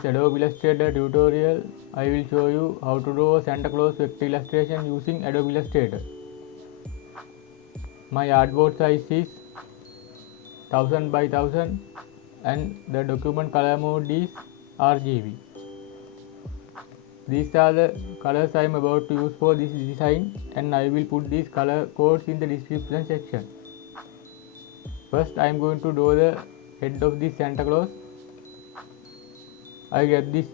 this Adobe Illustrator tutorial, I will show you how to draw a Santa Claus vector illustration using Adobe Illustrator. My artboard size is 1000 by 1000 and the document color mode is RGB. These are the colors I am about to use for this design, and I will put these color codes in the description section. First I am going to draw the head of this Santa Claus. I grab this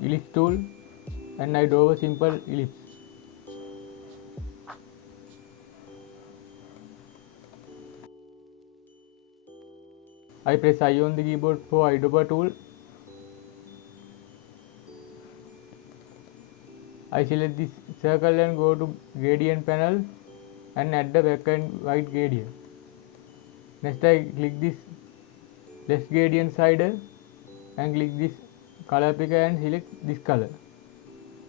ellipse tool and I draw a simple ellipse. I press I on the keyboard for eyedropper tool. I select this circle and go to gradient panel and add the black and white gradient. Next I click this left gradient slider and click this color picker and select this color,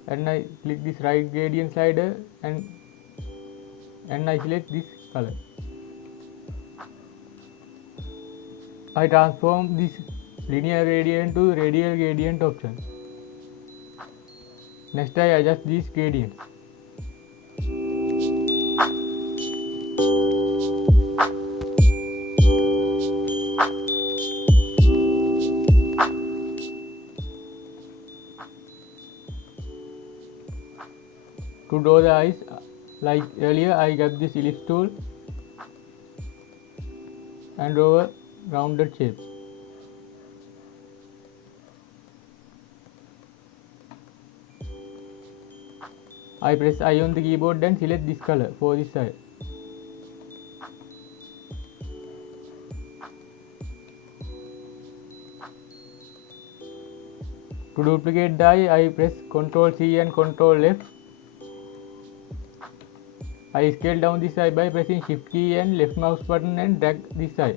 and I click this right gradient slider and I select this color. I transform this linear gradient to radial gradient option. Next I adjust these gradients. To draw the eyes, like earlier, I grab this ellipse tool and draw a rounded shape. I press I on the keyboard and select this color for this eye. To duplicate the eye, I press Ctrl C and Ctrl F. I scale down this eye by pressing Shift key and left mouse button and drag this eye.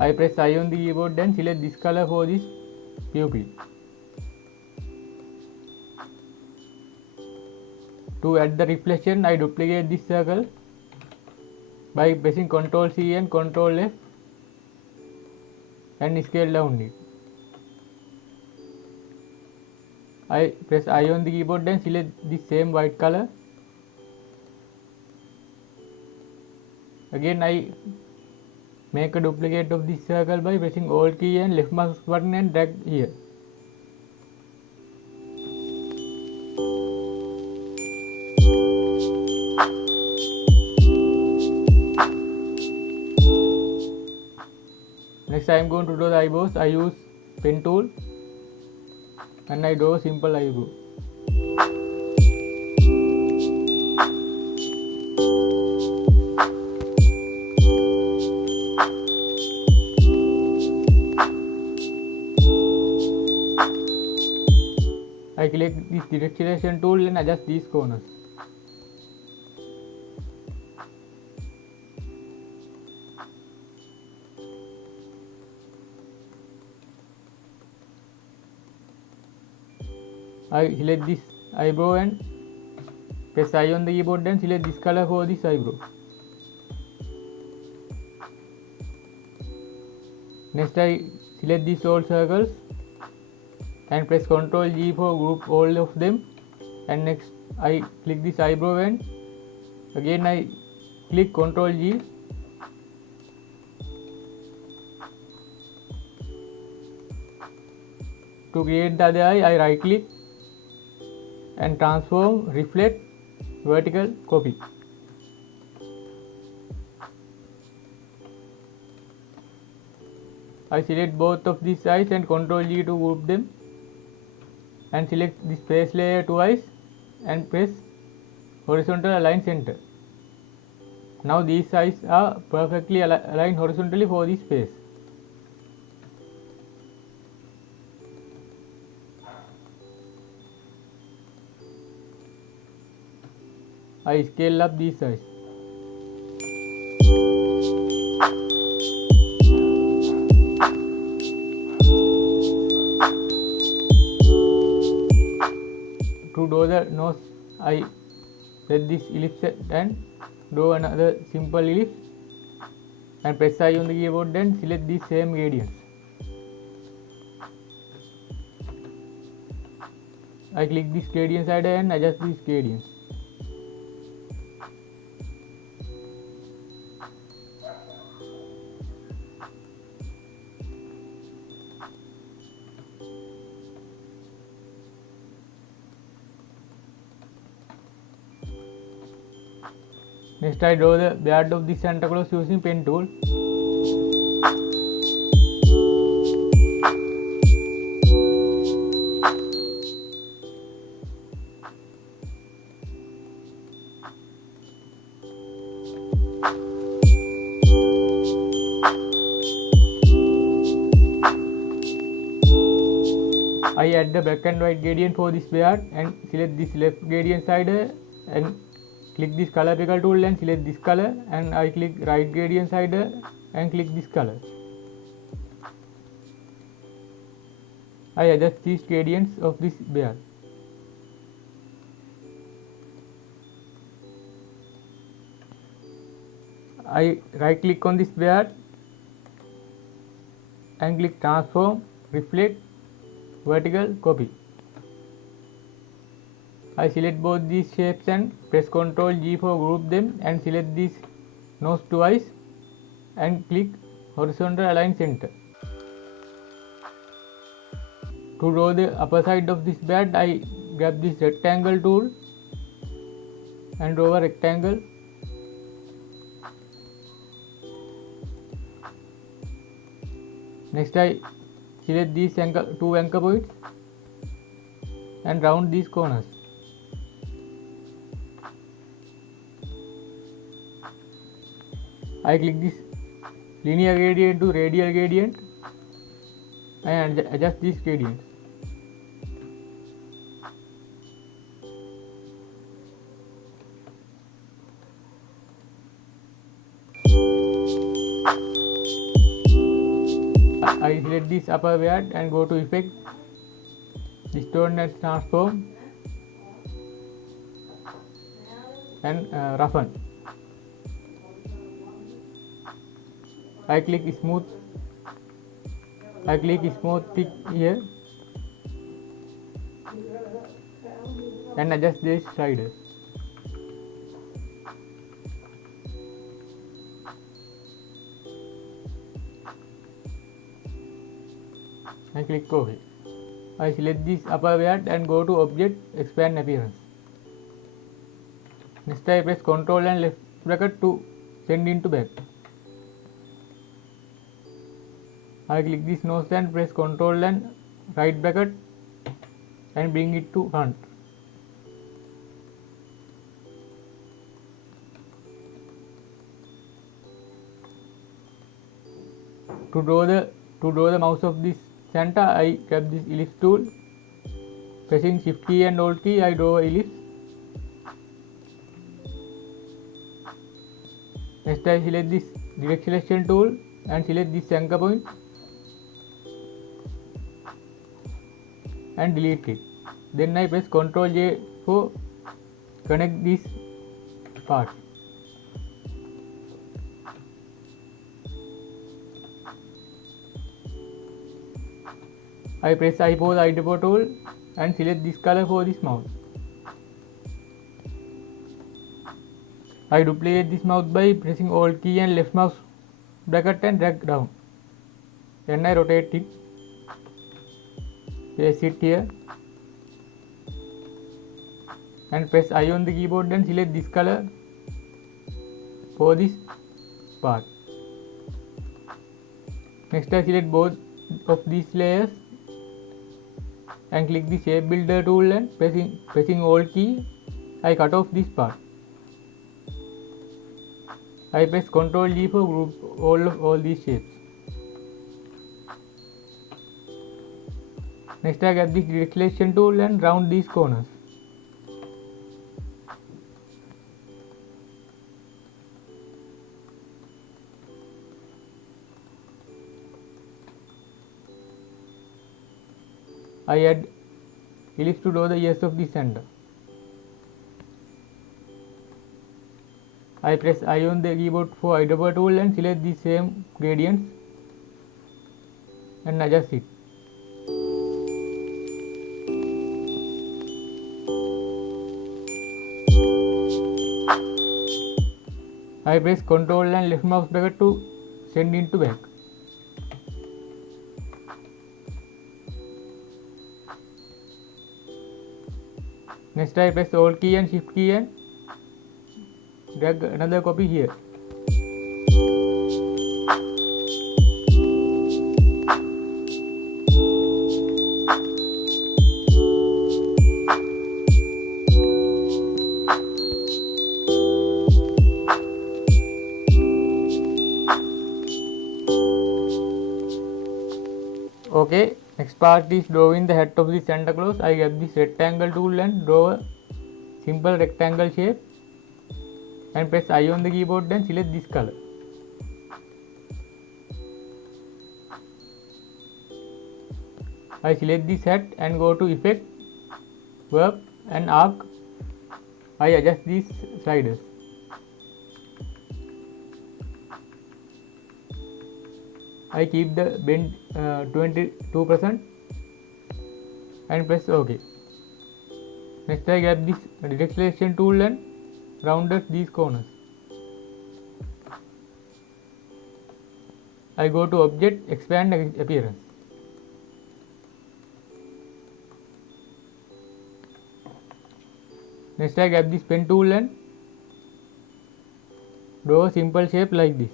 I press I on the keyboard and select this color for this pupil. To add the reflection, I duplicate this circle by pressing Ctrl C and Ctrl F and scale down it. I press I on the keyboard and select the same white color. Again I make a duplicate of this circle by pressing Alt key and left mouse button and drag here. Next I am going to draw the eyebrows. I use pen tool and I draw a simple eyebrow. I click this direct selection tool and adjust these corners. I select this eyebrow and press I on the keyboard and select this color for this eyebrow. Next I select these all circles and press Ctrl G for group all of them, and next I click this eyebrow and again I click Ctrl G. To create the other eye, I right click and transform, reflect, vertical, copy. I select both of these eyes and Ctrl G to group them and select this face layer twice and press horizontal align center. Now these eyes are perfectly aligned horizontally for this face. I scale up these eyes. To draw the nose, I set this ellipse and draw another simple ellipse and press I on the keyboard, then select these same gradients. I click this gradient slider and adjust these gradients. Next I draw the beard of the Santa Claus using pen tool. I add the black and white gradient for this beard and select this left gradient slider and click this color picker tool and select this color, and I click right gradient slider and click this color. I adjust these gradients of this beard. I right click on this beard and click transform, reflect, vertical, copy. I select both these shapes and press Ctrl G for group them and select this nose twice and click horizontal align center. To draw the upper side of this beard, I grab this rectangle tool and draw a rectangle. Next I select these two anchor points and round these corners. I click this linear gradient to radial gradient and adjust these gradients. I select this upper beard and go to effect, distort and transform and roughen. I click smooth tick here and adjust these sliders. I click OK. I select this upper beard and go to object, expand appearance. Next I press Ctrl and left bracket to send into back. I click this nose and press Ctrl and right bracket and bring it to front. To draw the mouth of this Santa, I grab this ellipse tool. Pressing Shift key and Alt key, I draw ellipse. Next I select this direct selection tool and select this anchor point and delete it. Then I press Ctrl J for connect this part. I press I for the eyedropper tool and select this color for this mouth. I duplicate this mouth by pressing Alt key and left mouse bracket and drag down. Then I rotate it, place it here and press I on the keyboard and select this color for this part. Next I select both of these layers and click the shape builder tool and pressing Alt key, I cut off this part. I press Ctrl G for group all these shapes. Next I grab this direct selection tool and round these corners. I add ellipse to draw the ears of the Santa. I press I on the keyboard for eyedropper tool and select the same gradients and adjust it. I press Ctrl and left mouse bracket to send into back. Next I press Alt key and Shift key and drag another copy here. Okay, next part is drawing the head of the Santa Claus. I grab this rectangle tool and draw a simple rectangle shape and press I on the keyboard and select this color. I select this head and go to Effect, Warp and Arc. I adjust these sliders. I keep the bend 22% and press OK. Next I grab this direct selection tool and rounded these corners. I go to Object, Expand Appearance. Next I grab this pen tool and draw a simple shape like this.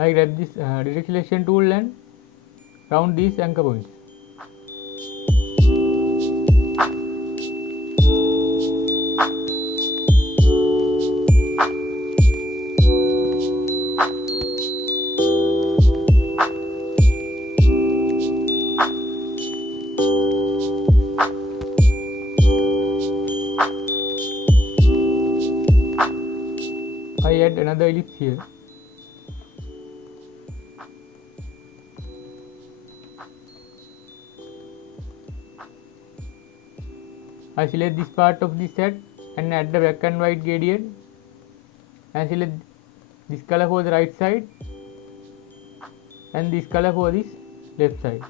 I grab this direct selection tool and round these anchor points. I add another ellipse here. I select this part of the set and add the black and white gradient and select this color for the right side and this color for this left side.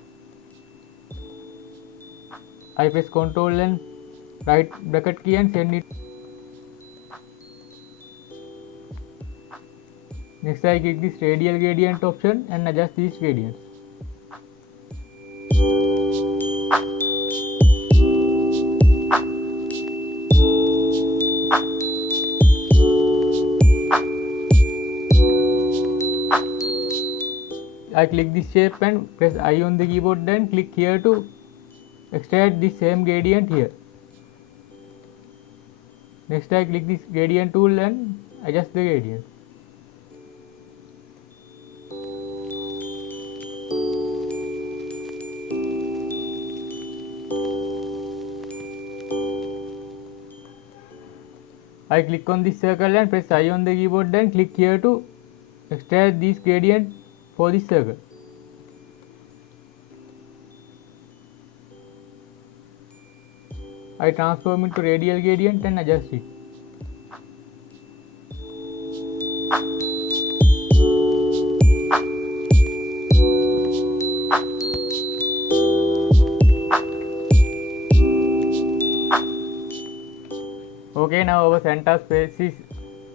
I press Ctrl and right bracket key and send it. Next I click this radial gradient option and adjust these gradients. I click this shape and press I on the keyboard, then click here to extract the same gradient here. Next I click this gradient tool and adjust the gradient. I click on this circle and press I on the keyboard, then click here to extract this gradient for this circle. I transform it to radial gradient and adjust it. Okay, now our Santa's face is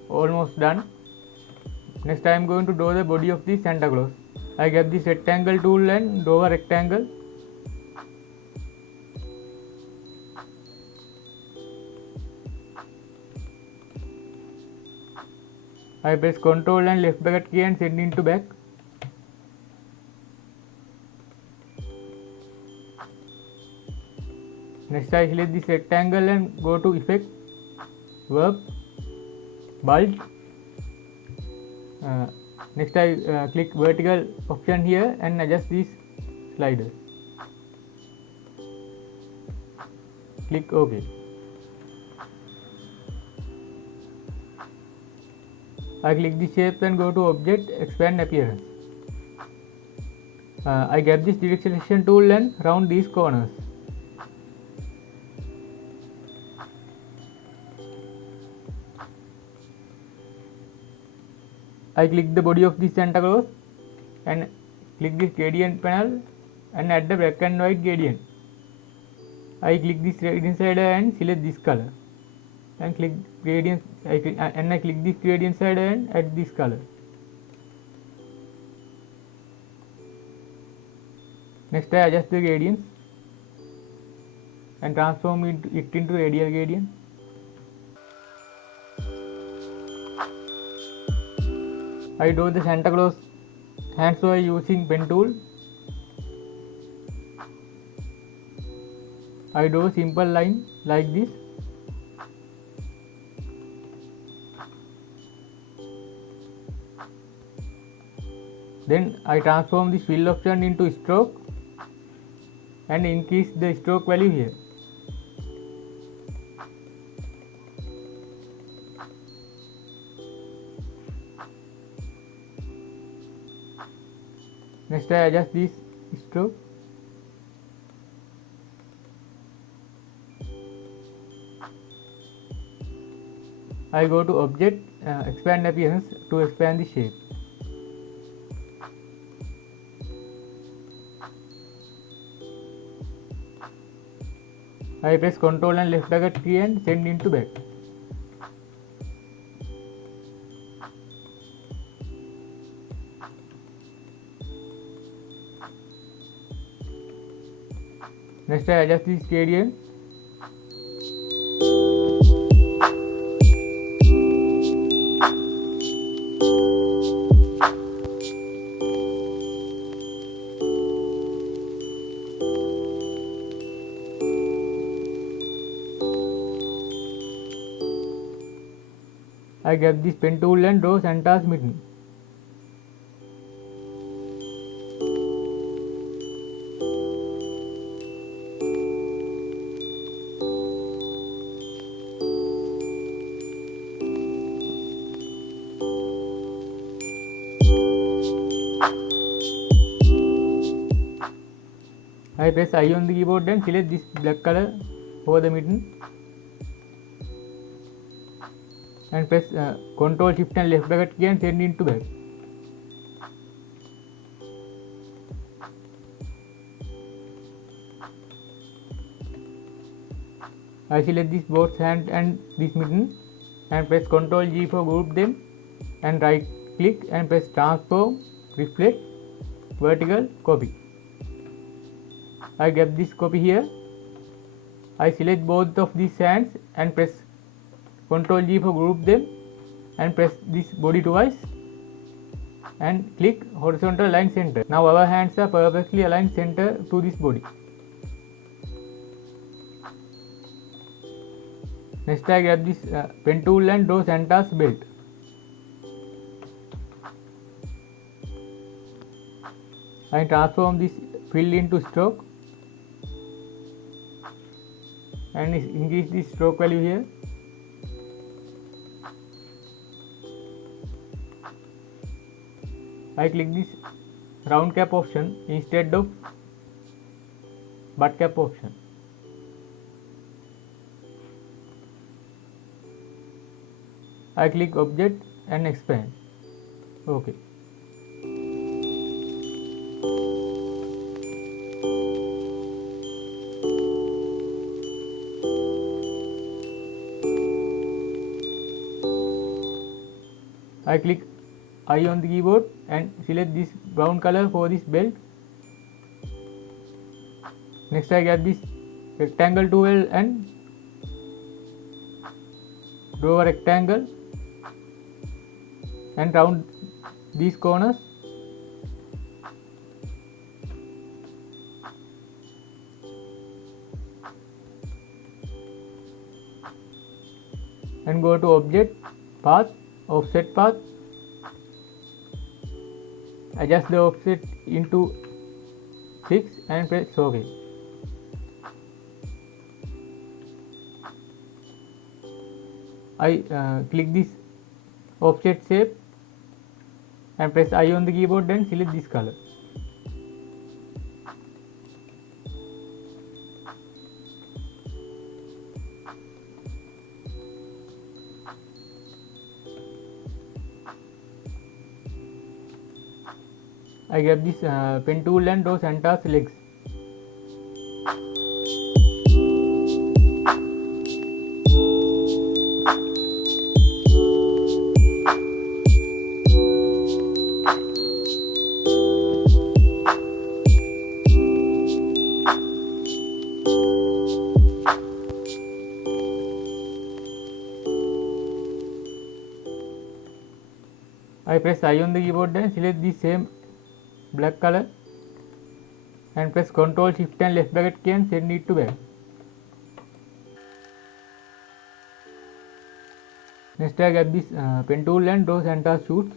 almost done. Next I am going to draw the body of the Santa Claus. I get this rectangle tool and draw a rectangle. I press Ctrl and left bracket key and send into back. Next I select this rectangle and go to Effect, Warp, Bulge. Next I click vertical option here and adjust these sliders. Click OK. I click the shape and go to Object, Expand Appearance. I grab this direct selection tool and round these corners. I click the body of this Santa Claus and click this gradient panel and add the black and white gradient. I click this gradient slider and select this color and click gradient. I click this gradient slider and add this color. Next I adjust the gradients and transform it into radial gradient. I draw the Santa Claus hands by using pen tool. I draw a simple line like this. Then I transform this fill option into stroke and increase the stroke value here. Next I adjust this stroke. I go to object, expand appearance to expand the shape. I press Ctrl and left bracket key and send into back. Next I adjust this gradient. I grab this pen tool and draw Santa's mitten. I press I on the keyboard and select this black color for the mitten and press Ctrl Shift and left bracket key and send into back. I select this both hand and this mitten and press Ctrl G for group them and right click and press transform, reflect, vertical, copy. I grab this copy here. I select both of these hands and press Ctrl G for group them and press this body twice and click horizontal align center. Now our hands are perfectly aligned center to this body. Next I grab this pen tool and draw Santa's belt. I transform this fill into stroke and increase the stroke value here. I click this round cap option instead of butt cap option. I click object and expand. OK. I click I on the keyboard and select this brown color for this belt. Next I grab this rectangle tool and draw a rectangle and round these corners. And go to object, path, offset path. Adjust the offset into 6 and press OK. I click this offset shape and press I on the keyboard and select this color. I grab this pen tool and draw Santa's legs. I press I on the keyboard and select the same black color and press Ctrl Shift and left bracket key and send it to back. Next I grab this pen tool and draw Santa's shoes.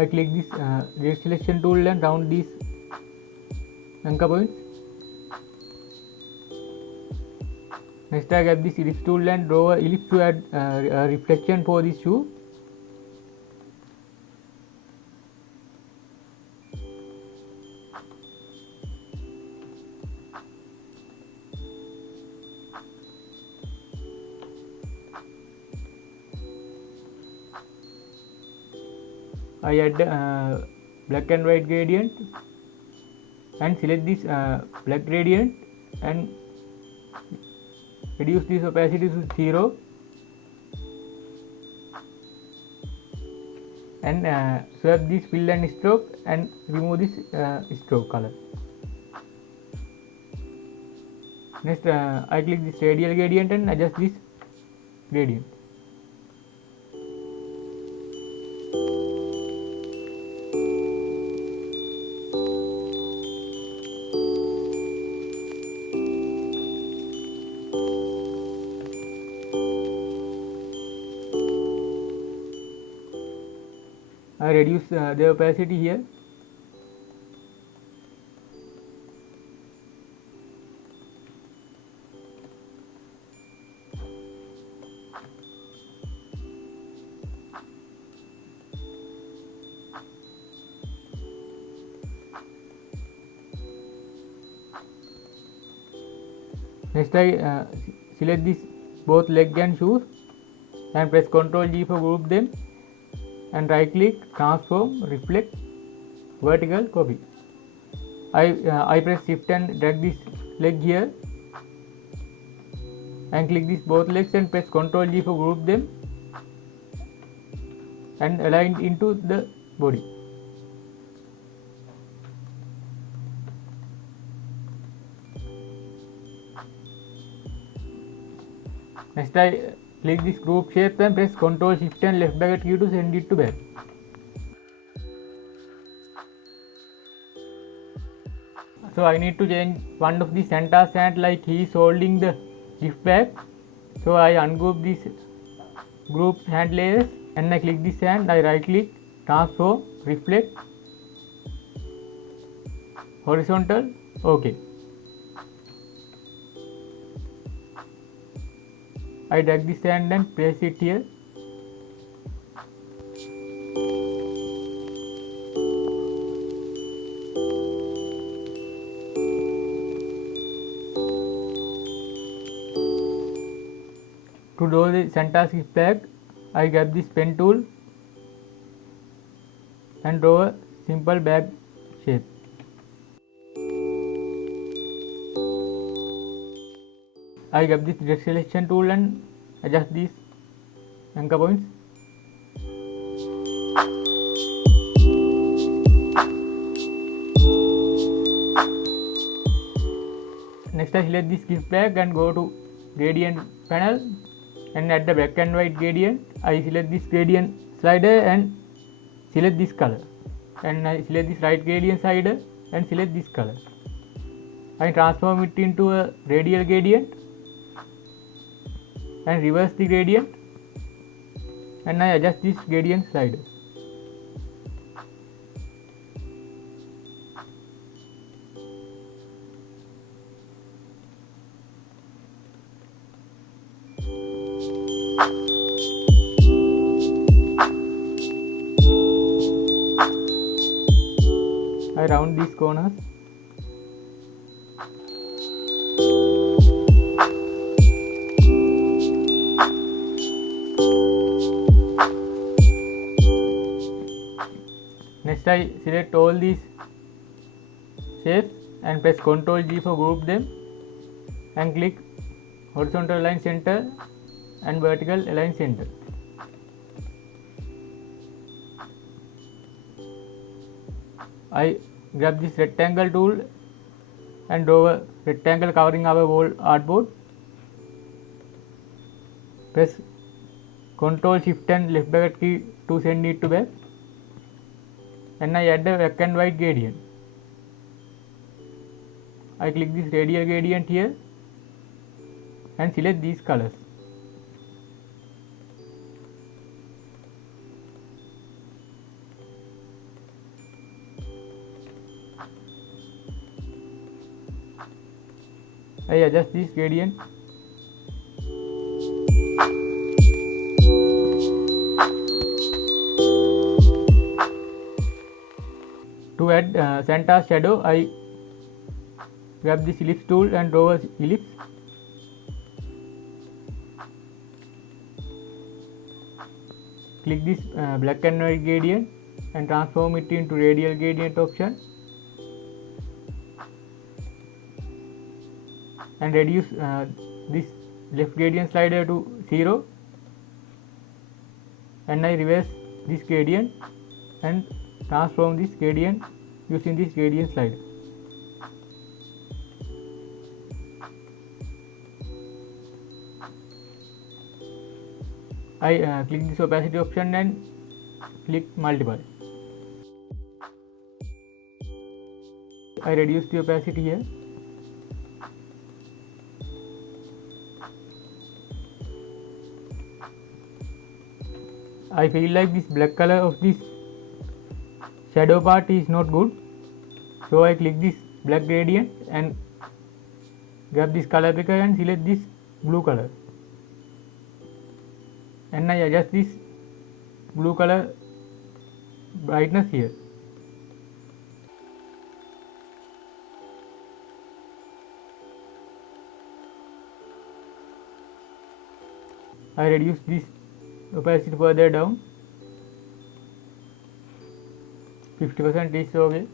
I click this grid selection tool and round these anchor points. Next I grab this ellipse tool and draw an ellipse to add a reflection for this shoe. I add black and white gradient and select this black gradient and reduce this opacity to 0 and swap this fill and stroke and remove this stroke color. Next I click this radial gradient and adjust this gradient. I reduce the opacity here. Next I select this both leg and shoes and press Ctrl G for group them and right click, transform, reflect, vertical, copy. I press shift and drag this leg here and click this both legs and press Ctrl G for group them and align into the body. Next I click this group shape and press Ctrl Shift and left bracket key to send it to back. So I need to change one of the Santa's hand, like he is holding the gift bag. So I ungroup this group hand layers and I click this hand. I right click, transform, reflect, horizontal, OK. I drag this hand and place it here. To draw the Santa's gift bag, I grab this pen tool and draw a simple bag shape. I grab this direct selection tool and adjust these anchor points. Next I select this gift bag and go to gradient panel and at the black and white gradient I select this gradient slider and select this color, and I select this right gradient slider and select this color. I transform it into a radial gradient and reverse the gradient and I adjust this gradient slider. corners. Next I select all these shapes and press Ctrl G for group them and click horizontal align center and vertical align center. I grab this rectangle tool and draw a rectangle covering our whole artboard. Press Ctrl Shift and left bracket key to send it to back, and I add a black and white gradient. I click this radial gradient here and select these colors. I adjust this gradient. To add Santa's shadow, I grab this ellipse tool and draw an ellipse. Click this black and white gradient and transform it into radial gradient option, and reduce this left gradient slider to 0, and I reverse this gradient and transform this gradient using this gradient slider. I click this opacity option and click multiply. I reduce the opacity here. I feel like this black color of this shadow part is not good, so I click this black gradient and grab this color picker and select this blue color, and I adjust this blue color brightness here. I reduce this opacity further down. 50% is okay.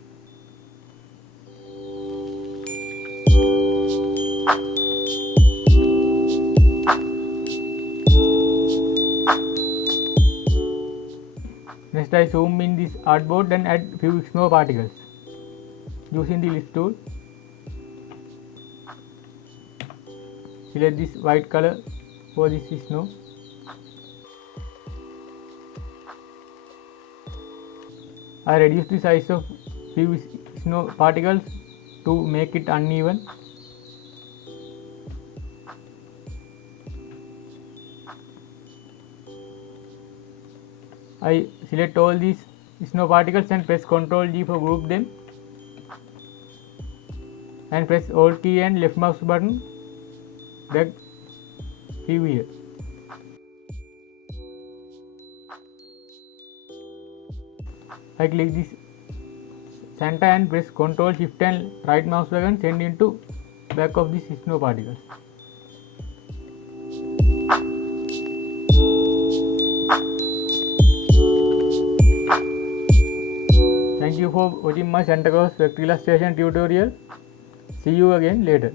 Next I zoom in this artboard and add few snow particles using the ellipse tool. Select this white color for this snow. I reduce the size of few snow particles to make it uneven. I select all these snow particles and press Ctrl G for group them, and press Alt key and left mouse button, drag few here. I click this Santa and press Ctrl Shift and right mouse button, send into back of this snow particles. Thank you for watching my Santa Claus vector illustration tutorial. See you again later.